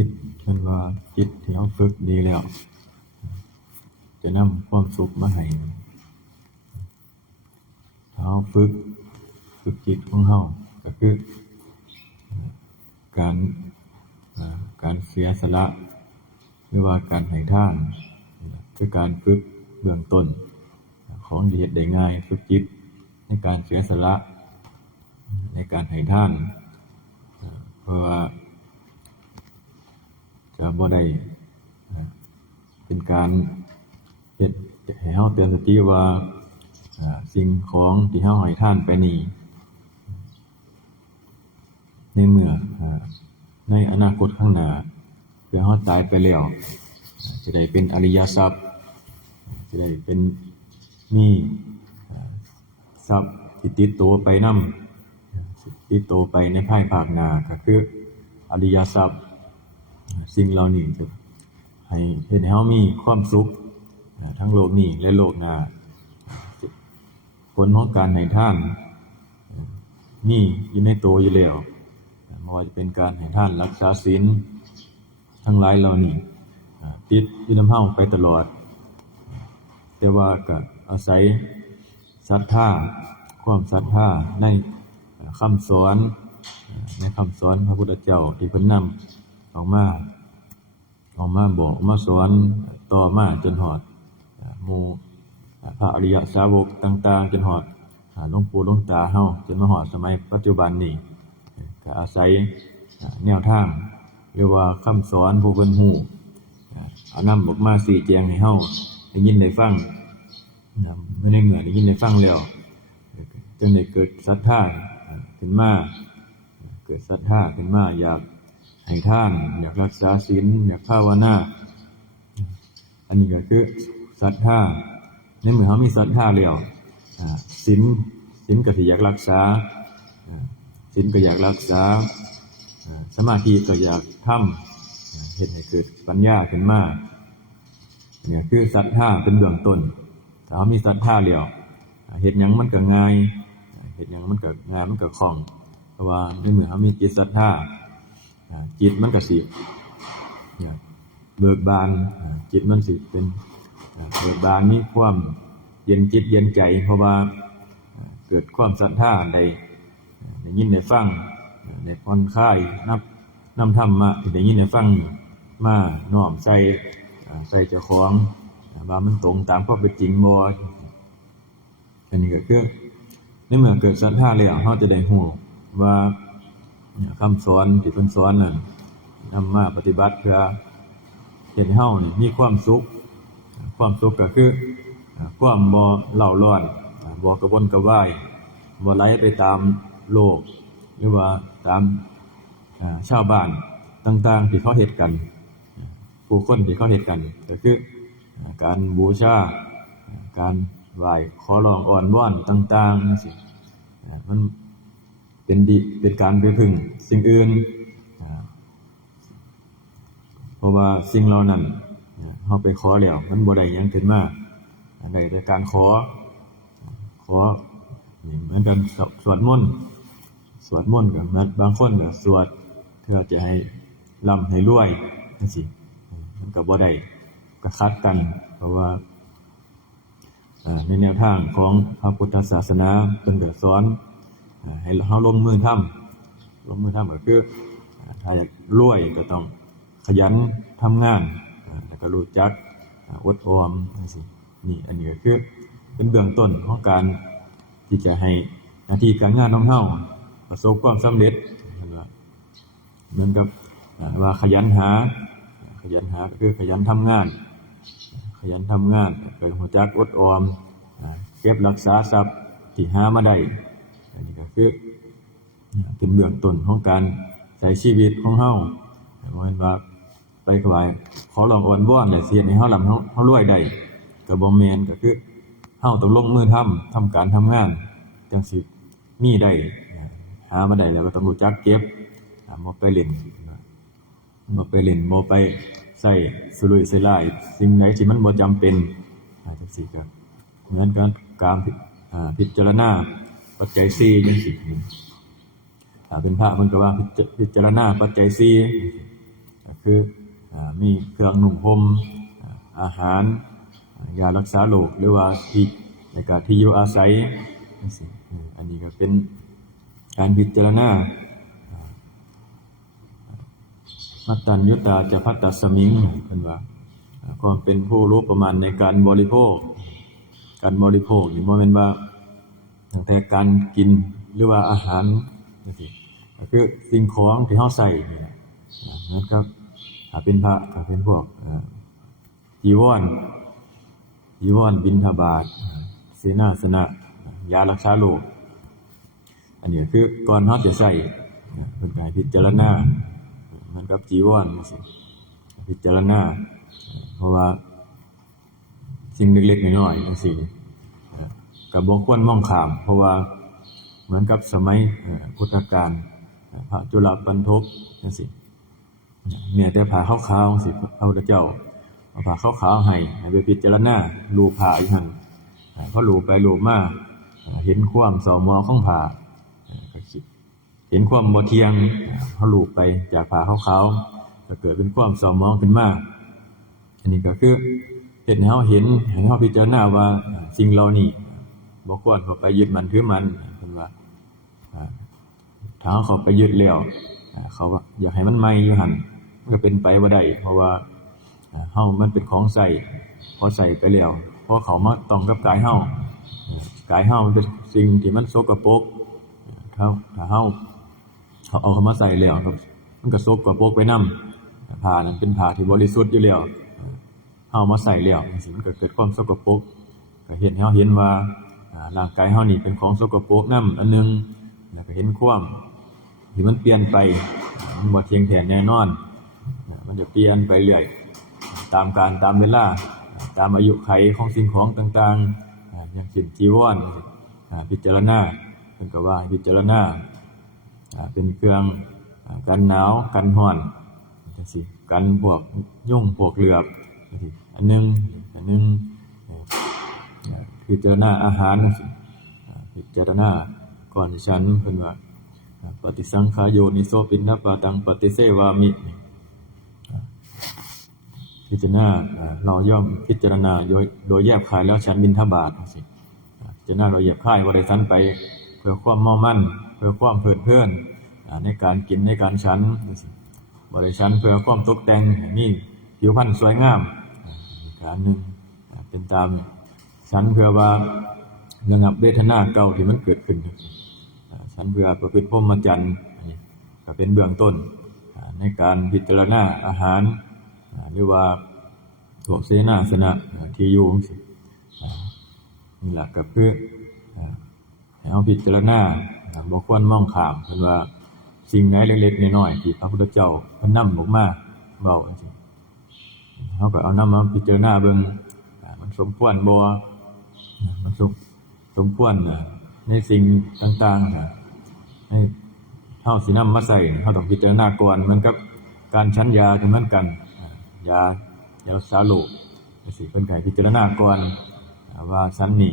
จิตมันว่าจิตที่เราฝึกดีแล้วจะนำความสุขมาให้เราฝึกจิตของเราก็คือการเสียสละหรือว่าการให้ทานคือการฝึกเบื้องต้นของเหตุได้ง่ายฝึกจิตในการเสียสละในการให้ทานเพราะว่าจะบ่ได้เป็นการเฮ็ดให้เฮาเตือนสติว่าสิ่งของที่เฮาให้ทานไปนี่ในเมื่อในอนาคตข้างหน้าเพื่อเฮาตายไปแล้วจะได้เป็นอริยทรัพย์จะได้เป็นมีทรัพย์ที่ติดตัวไปนำติดตัวไปในภายภาคหน้าก็คืออริยทรัพย์สิ่งเหล่านี้จะให้เฮ็ดให้เฮามีความสุขทั้งโลกนี้และโลกหน้าผลของการให้ทานนี่อยู่ในตัวอยู่แล้วไม่ว่าจะเป็นการให้ทานรักษาศีลทั้งหลายเหล่านี้ติดอยู่นำเฮาไปตลอดแต่ว่าก็อาศัยศรัทธาความศรัทธาในคำสอนพระพุทธเจ้าที่เพิ่นนำออกมาบอกมาสอนต่อมาจนฮอดหมู่พระอริยสาวกต่างๆจนฮอดหลวงปู่หลวงตาเฮาจนมาฮอดสมัยปัจจุบันนี้ก็อาศัยแนวทางหรือว่าคำสอนผู้เพิ่นฮู้เอานำออกมาชี้แจงให้เฮาได้ยินได้ฟังในเมื่อได้ยินได้ฟังแล้วจึงได้เกิดศรัทธาขึ้นมาอยากให้ทานอยากรักษาศีลอยากภาวนาอันนี้ก็คือศรัทธาในเมื่อเฮามีศรัทธาแล้วศีลก็สิอยากรักษาศีลก็อยากรักษาสมาธิก็อยากทำเฮ็ดให้เกิดปัญญาขึ้นมาเนี่ยคือศรัทธาเป็นเบื้องต้นถ้าเฮามีศรัทธาแล้วเฮ็ดหยังมันก็ง่ายมันก็คล่องเพราะว่าในเมื่อเฮามีจิตศรัทธาจิตมันก็สิเบิกบานจิตมันสิเป็นเบิกบานมีความเย็นจิตเย็นใจเพราะว่าเกิดความศรัทธาได้ยินได้ฟังได้ผ่อนคลายนำธรรมะที่ได้ยินได้ฟังมาน้อมใส่เจ้าของว่ามันตรงตามความเป็นจริงบ่อันนี้ก็คือในเมื่อเกิดศรัทธาแล้วเฮาจะได้รู้ว่าคำสอนที่เพิ่นสอนนั้นนำมาปฏิบัติเพื่อเฮ็ดให้เฮานี่มีความสุขก็คือความบ่เล่าร้อนบ่กระวนกระวายบ่ไหลไปตามโลกหรือว่าตามชาวบ้านต่างๆที่เขาเฮ็ดกันผู้คนที่เขาเฮ็ดกันก็คือการบูชาการไหว้ขอร้องอ้อนวอนต่างๆจังซี่มันเป็นการไปพึ่งสิ่งอื่นเพราะว่าสิ่งเหล่านั้นเฮาไปขอแล้วมันบ่ได้หยังขึ้นมาได้แต่การขอนี่เหมือนกันสวดมนต์ก็บางคนก็สวดเพื่อจะให้ร่ำให้รวยจังซี่มันก็บ่ได้ก็ขัดกันเพราะว่าในแนวทางของพระพุทธศาสนาเพิ่นก็สอนให้เฮาลงมือทำก็คือถ้าอยากรวยก็ต้องขยันทำงานแล้วก็รู้จักอดออมจังซี่นี่อันนี้ก็คือเป็นเบื้องต้นของการที่จะให้หน้าที่การงานของเฮาประสบความสำเร็จเหมือนกับว่าขยันหาก็คือขยันทำงานก็รู้จักอดออมเก็บรักษาทรัพย์ที่หามาได้อันนี้ก็คือเป็นเบื้องต้นของการใช้ชีวิตของเฮาบ่แม่นว่าไปขอร้องอ้อนวอนให้เสียให้เฮาร่ำเฮารวยได้ก็บ่แม่นก็คือเฮาต้องลงมือทำการทำงานจังสิมีได้หามาได้แล้วก็ต้องรู้จักเก็บบ่ไปเล่นบ่ไปใช้สุรุ่ยสุร่ายสิ่งไหนที่มันบ่จำเป็นจังซี่ก็เหมือนกันการพิจารณาปัจจัย4จังซี่ถ้าเป็นพระเพิ่นก็ว่าพิจารณาปัจจัย4 ก็คือมีเครื่องนุ่งห่มอาหารยารักษาโรคหรือว่าที่ในการที่อยู่อาศัยอันนี้ก็เป็นการพิจารณามัตตัญญุตาจะพัตตสมิงเป็นว่าความเป็นผู้รู้ประมาณในการบริโภคนี่บ่แม่นว่าตั้งแต่การกินหรือว่าอาหารจังซี่ก็คือสิ่งของที่เฮาใช้นี่นะครับถ้าเป็นพระก็เป็นพวกจีวรบิณฑบาตเสนาสนะยารักษาโรคอันนี้คือก่อนเฮาจะใช้เพิ่นก็ให้พิจารณามันกับจีวรจังซี่พิจารณาเพราะว่าสิ่งเล็กๆน้อยๆจังซี่ก็บ่ควรมองข้ามเพราะว่าเหมือนกับสมัยพุทธกาลพระจุลปันทกจังซี่เนี่ยแต่ผ้าขาวๆสิพระพุทธเจ้าเอาผ้าขาวๆให้ไปพิจารณารูปผ้าอยู่หั่นพอรูปไปรูปมาเห็นความเศร้าหมองของผ้าก็คิดเห็นความบ่เที่ยงพอรูปไปจากผ้าขาวๆก็เกิดเป็นความเศร้าหมองขึ้นมาอันนี้ก็คือเฮ็ดให้เฮาเห็นให้เฮาพิจารณาว่าสิ่งเหล่านี้บ่ควรเข้าไปยึดมันถือมันเพิ่นว่าถ้าเฮาเข้าไปยึดแล้วเขาอยากให้มันใหม่อยู่หั่นมันก็เป็นไปบ่ได้เพราะว่าเฮามันเป็นของใช้พอใช้ไปแล้วพอเข้ามาต้องกับกายเฮากายเฮามันเป็นสิ่งที่มันสกปรกถ้าเฮาเอาเข้ามาใส่แล้วมันก็สกปรกไปนำผ้านั้นเป็นผ้าที่บริสุทธิ์อยู่แล้วเฮามาใส่แล้วจังซี่มันก็เกิดความสกปรกก็เห็นให้เฮาเห็นว่าร่างกายเฮานี่เป็นของสกปรกนำอันนึงแล้วก็เห็นความที่มันเปลี่ยนไปมันบ่เที่ยงแท้แน่นอนมันจะเปลี่ยนไปเรื่อยตามกาลตามเวลาตามอายุขัยของสิ่งของต่างๆอย่างเช่นจีวรพิจารณาเพิ่นก็ว่าพิจารณาเป็นเครื่องกันหนาวกันร้อนจังซี่กันพวกยุงพวกเหลือบจังซี่อันนึงพิจารณาอาหารจังซี่พิจารณาก่อนที่ฉันเพิ่นว่าปฏิสังขายโยนิโสปิณฑปาตังปฏิเสวามิพิจารณาเราย่อมพิจารณาโดยแยบคายแล้วฉันบิณฑบาตจังซี่พิจารณาโดยแยบคายบ่ได้ฉันไปเพื่อความเมามั่นเพื่อความเพลิดเพลินในการกินในการฉันจังซี่บ่ได้ฉันเพื่อความตกแต่งให้มีผิวพรรณสวยงามอีกอันนึงเป็นตามฉันเพื่อว่าระงับเวทนาเก่าที่มันเกิดขึ้นฉันเพื่อประพฤติพรหมจรรย์ก็เป็นเบื้องต้นในการพิจารณาอาหารหรือว่าพวกเสนาสนะที่อยู่นี่แหละก็คือให้เอาพิจารณาบ่ควรมองข้ามเพิ่นว่าสิ่งไหนเล็กๆน้อยๆที่พระพุทธเจ้าเพิ่นนำออกมาเว้าจังซี่เฮาก็เอานำมาพิจารณาเบิ่งมันสมควรบ่มันสมควรในสิ่งต่างๆให้เฮาสินำมาใส่เฮาต้องพิจารณาก่อนเหมือนกับการฉันยาเหมือนกันยารักษาโรคจังซี่เพิ่นก็ให้พิจารณาก่อนว่าฉันนี่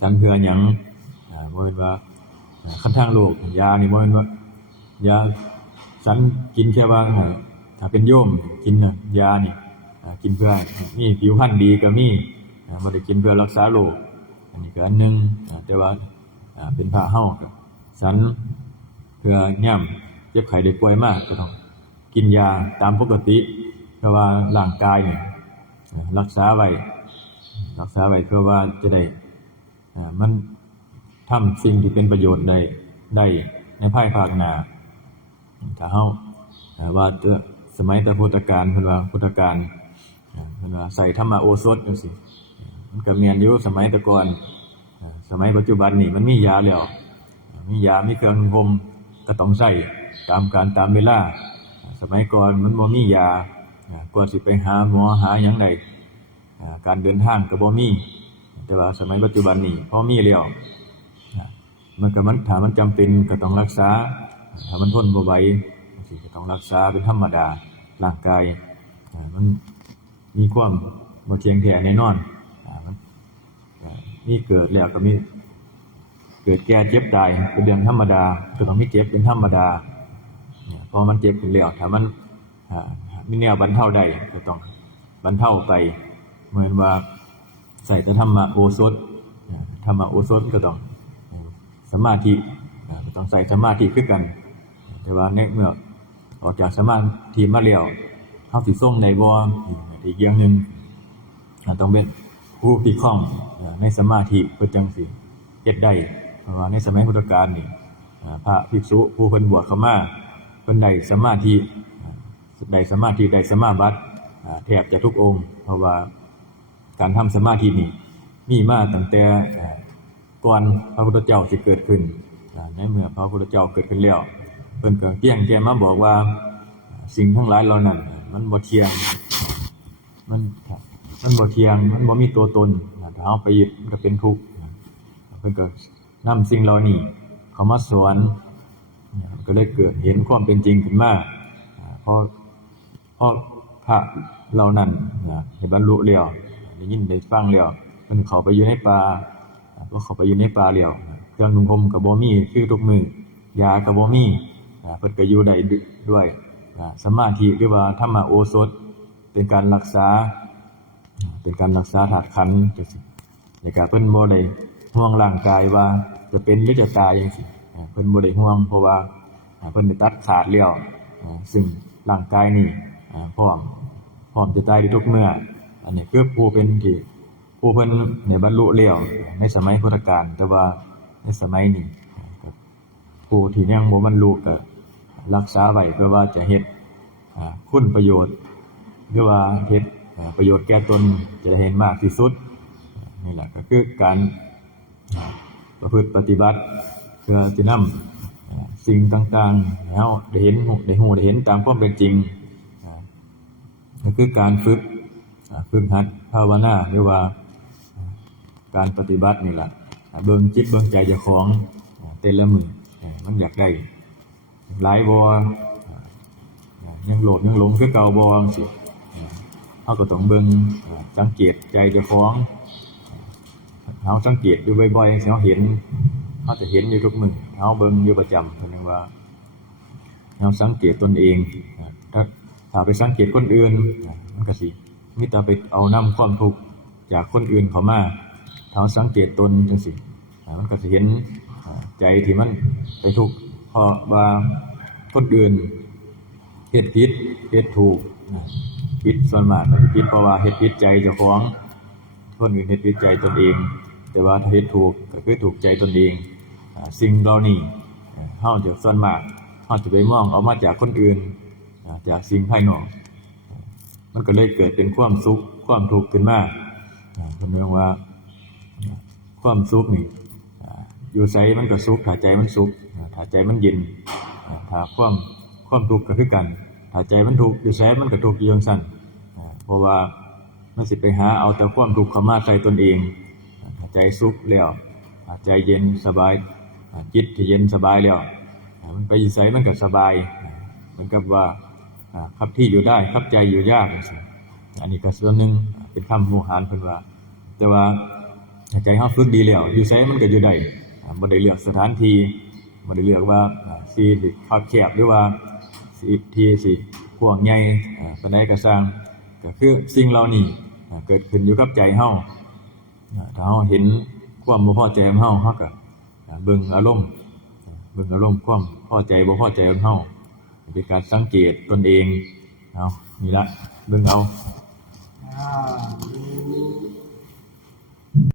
ฉันเพื่อหยังบ่แม่นว่าคันทางโรคยานี่บ่แม่นว่ายาฉันกินแค่ว่าถ้าเป็นโยมกินยานี่กินเพื่อมีผิวพรรณดีก็มีบ่ได้กินเพื่อรักษาโรคอันนี้ก็อันนึงแต่ว่าเป็นพระเฮาก็ฉันเพื่อย่ํเจ็บไข้ได้ป่วยมากก็ต้องกินยาตามปกติเพราะว่าร่างกายนี่รักษาไว้เพื่อว่าจะได้มันทำสิ่งที่เป็นประโยชน์ได้ในภายภาคหน้าถ้าเฮาว่าสมัยแต่พุทธกาลเพิ่นว่าพุทธกาลเพิ่นว่าใส่ธรรมโอสถจังซี่มันก็แม่นอยู่สมัยแต่ก่อนสมัยปัจจุบันนี่มันมียาแล้วมียามีเครื่องนุ่งห่มก็ต้องใช้ตามกาลตามเวลาสมัยก่อนมันบ่มียากว่าสิไปหาหมอหาหยังได้การเดินทางก็บ่มีแต่ว่าสมัยปัจจุบันนี่พอมีแล้วมันถ้ามันจำเป็นก็ต้องรักษาถ้ามันทนบ่ไหวสิก็ต้องรักษาเป็นธรรมดาร่างกายมันมีความบ่เที่ยงแท้แน่นอนนี่เกิดแล้วก็มีเกิดแก่เจ็บตายเป็นเรื่องธรรมดาก็ต้องมีเจ็บเป็นธรรมดาพอมันเจ็บขึ้นแล้วถ้ามัน มีแนวบรรเทาได้ก็ต้องบรรเทาไปเหมือนว่าใส่แต่ธรรมโอสถธรรมโอสถก็ต้องสมาธิก็ต้องใส่สมาธิคือกันแต่ว่าในเมื่อออกจากสมาธิมาแล้วเฮาสิส่งได้บ่อีกอย่างนึงต้องเป็นผู้ที่คล่องในสมาธิเพื่อจังสิเฮ็ดได้เพราะว่าในสมัยพุทธกาลนี่พระภิกษุผู้เพิ่นบวชเข้ามาเพิ่นได้สมาธิได้สมาบัติแทบจะทุกองค์เพราะว่าการทำสมาธินี่มีมาตั้งแต่ก่อนพระพุทธเจ้าสิเกิดขึ้นในเมื่อพระพุทธเจ้าเกิดขึ้นแล้วเพิ่นก็เพียงแค่มาบอกว่าสิ่งทั้งหลายเหล่านั้นมันบ่เที่ยงมันบ่เที่ยงมันบ่มีตัวตนถ้าเฮาไปยึดมันก็เป็นทุกข์เพิ่นก็นำสิ่งเหล่านี้เข้ามาสอนก็เลยเกิดเห็นความเป็นจริงขึ้นมาเพราะพระเหล่านั้นได้บรรลุแล้วได้ยินได้ฟังแล้วเพิ่นเข้าไปอยู่ในป่าพอเข้าไปอยู่ในป่าแล้วเครื่องนุ่งห่มก็บ่มีคือทุกมื้อยาก็บ่มีเพิ่นก็อยู่ได้ด้วยสมาธิหรือว่าธรรมโอสถเป็นการรักษาธาตุขันธ์จังซี่แล้วก็เพิ่นบ่ได้ห่วงร่างกายว่าจะเป็นหรือจะตายจังซี่เพิ่นบ่ได้ห่วงเพราะว่าเพิ่นได้ตัดขาดแล้วซึ่งร่างกายนี่พร้อมจะตายได้ทุกเมื่ออันนี้คือผู้เพิ่นได้บรรลุแล้วในสมัยพุทธกาลแต่ว่าในสมัยนี้ผู้ที่ยังบ่บรรลุก็รักษาไว้เพื่อว่าจะเฮ็ดคุณประโยชน์หรือว่าเฮ็ดประโยชน์แก่ตนจะได้เห็นมากที่สุดนี่แหละก็คือการประพฤติปฏิบัติเพื่อจะนำสิ่งต่างๆแล้วได้เห็นได้เห็นตามความเป็นจริงก็คือการฝึกหัดภาวนาหรือว่าการปฏิบัตินี่แหละเบิ่งจิตเบิ่งใจเจ้าของแต่ละมื้อมันอยากได้หลายบ่ยังโลภยังหลงคือเก่าบ่จังซี่เฮาก็ต้องเบิ่งสังเกตใจเจ้าของเฮาสังเกตอยู่บ่อยๆสิเฮาเห็นเฮาจะเห็นอยู่ทุกมื้อเฮาเบิ่งอยู่ประจำเพิ่นว่าเฮาสังเกตตนเองถ้าไปสังเกตคนอื่นมันก็สิมีแต่ไปเอานำความทุกข์จากคนอื่นเข้ามาถ้าสังเกตตนจังซี่มันก็สิเห็นใจที่มันไปทุกข์เพราะว่าคนอื่นเฮ็ดผิดเฮ็ดถูกผิดส่วนมากผิดเพราะว่าเฮ็ดผิดใจเจ้าของคนอื่นเฮ็ดผิดใจตนเองแต่ว่าถ้าเฮ็ดถูกก็คือถูกใจตนเองสิ่งเหล่านี้เฮาจะส่วนมากเฮาจะไปมองเอามาจากคนอื่นจากสิ่งภายนอกมันก็เลยเกิดเป็นความสุขความทุกข์ขึ้นมาเพิ่นเรียกว่าความสุขนี่อยู่ไสมันก็สุขถ้าใจมันสุขถ้าใจมันเย็นถ้าความทุกข์ก็คือกันถ้าใจมันทุกข์อยู่ไสมันก็ทุกข์อยู่จังซั่นเพราะว่ามันสิไปหาเอาแต่ความทุกข์เข้ามาใส่ตนเองถ้าใจสุขแล้วใจเย็นสบายจิตที่เย็นสบายแล้วมันไปอยู่ไสมันก็สบายเหมือนกับว่าครับที่อยู่ได้ครับใจอยู่ยากจังซี่อันนี้ก็ส่วนหนึงเป็นคำโมหานเพิ่นว่าแต่ว่าใจเฮาฝึกดีแล้วอยู่ไสมันก็อยู่ได้บ่ได้เลือกสถานที่บ่ได้เลือกว่าสิคับแคบหรือว่าสิกว้างใหญ่ปานใดก็สร้างก็คือสิ่งเหล่านี้เกิดขึ้นอยู่กับใจเฮาถ้าเฮาเห็นความบ่พอใจของเฮาก็เบิ่งอารมณ์ความพอใจบ่พอใจของเฮาเป็นการสังเกตตนเองเอานี่ละเบิ่งเอา